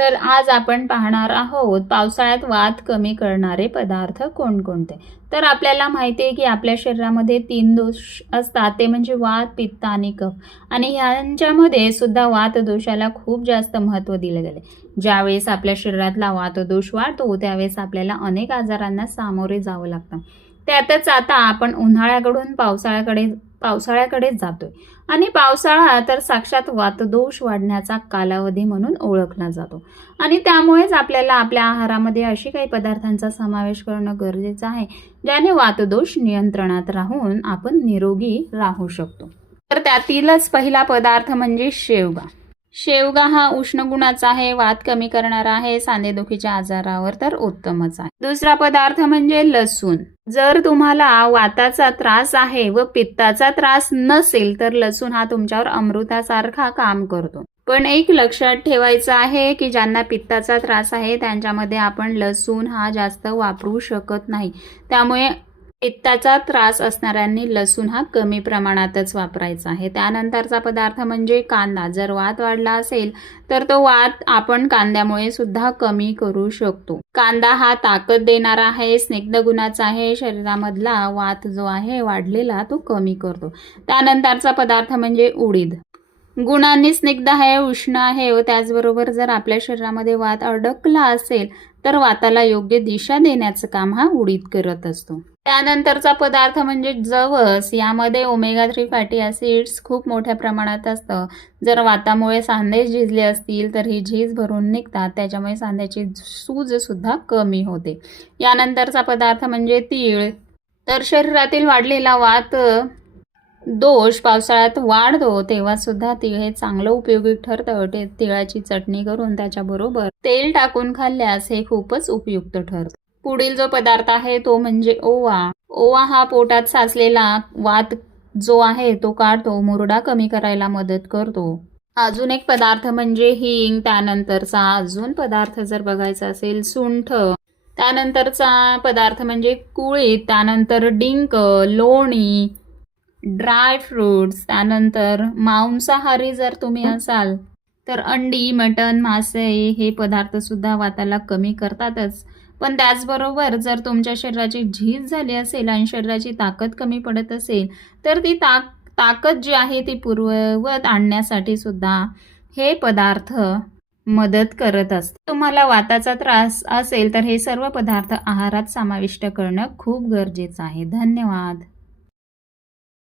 तर आज आपण पाहणार आहोत पावसाळ्यात वात कमी करणारे पदार्थ कोणकोणते. तर आपल्याला माहिती आहे की आपल्या शरीरामध्ये 3 दोष असतात, ते म्हणजे वात, पित्त आणि कफ. आणि ह्यांच्यामध्ये सुद्धा वात दोषाला खूप जास्त महत्त्व दिले गेले. ज्यावेळेस आपल्या शरीरातला वात दोष वाढतो त्यावेळेस आपल्याला अनेक आजारांना सामोरे जावं लागतं. त्यातच आता आपण उन्हाळ्याकडून पावसाळ्याकडे जातोय. आणि पावसाळा तर साक्षात वातदोष वाढण्याचा कालावधी म्हणून ओळखला जातो. आणि त्यामुळेच आपल्याला आपल्या आहारामध्ये अशी काही पदार्थांचा समावेश करणं गरजेचं आहे, ज्याने वातदोष नियंत्रणात राहून आपण निरोगी राहू शकतो. तर त्यातीलच पहिला पदार्थ म्हणजे शेवगा. शेवगा हा उष्ण गुणाचा आहे, वात कमी करणारा आहे, सांधेदुखीच्या आजारावर तर उत्तमच आहे. दुसरा पदार्थ म्हणजे लसूण. जर तुम्हाला वाताचा त्रास आहे व पित्ताचा त्रास नसेल तर लसूण हा तुमच्यावर अमृतासारखा काम करतो. पण एक लक्षात ठेवायचं आहे की ज्यांना पित्ताचा त्रास आहे त्यांच्यामध्ये आपण लसूण हा जास्त वापरू शकत नाही. त्यामुळे पित्ताचा त्रास असणाऱ्यांनी लसूण हा कमी प्रमाणातच वापरायचा आहे. त्यानंतरचा पदार्थ म्हणजे कांदा. जर वात वाढला असेल तर तो वात आपण कांद्यामुळे सुद्धा कमी करू शकतो. कांदा हा ताकद देणारा आहे, स्निग्ध गुणाचा आहे, शरीरामधला वात जो आहे वाढलेला तो कमी करतो. त्यानंतरचा पदार्थ म्हणजे उडीद. गुणांनी स्निग्ध आहे, उष्ण आहे व त्याचबरोबर जर आपल्या शरीरामध्ये वात अडकला असेल तर वाताला योग्य दिशा देण्याचं काम हा उडीद करत असतो. त्यानंतरचा पदार्थ म्हणजे जवस. यामध्ये ओमेगा 3 फॅटी ॲसिड्स खूप मोठ्या प्रमाणात असतं. जर वातामुळे सांधे झिजले असतील तर ही झीज भरून निघतात, त्याच्यामुळे सांध्याची सूज सुद्धा कमी होते. यानंतरचा पदार्थ म्हणजे तीळ. तर शरीरातील वाढलेला वात दोष पावसाळ्यात वाढतो तेव्हा सुद्धा तीळ हे चांगलं उपयोगी ठरतं. तिळाची चटणी करून त्याच्याबरोबर तेल टाकून खाल्ल्यास हे खूपच उपयुक्त ठरतं. पुढील जो पदार्थ आहे तो म्हणजे ओवा. ओवा हा पोटात साचलेला वात जो आहे तो काढतो, मुरडा कमी करायला मदत करतो. अजून एक पदार्थ म्हणजे हिंग. त्यानंतरचा अजून पदार्थ जर बघायचा असेल सुंठ. त्यानंतरचा पदार्थ म्हणजे कुळीथ. त्यानंतर डिंक, लोणी, ड्राय फ्रूट्स. त्यानंतर मांसाहारी जर तुम्ही असाल तर अंडी, मटण, मासे हे पदार्थ सुद्धा वाताला कमी करतातच. पण त्याचबरोबर जर तुमच्या शरीराची झीज झाली असेल आणि शरीराची ताकद कमी पडत असेल तर ती ताकद जी आहे ती पूर्ववत आणण्यासाठी सुद्धा हे पदार्थ मदत करत असतात. तुम्हाला वाताचा त्रास असेल तर हे सर्व पदार्थ आहारात समाविष्ट करणं खूप गरजेचं आहे. धन्यवाद.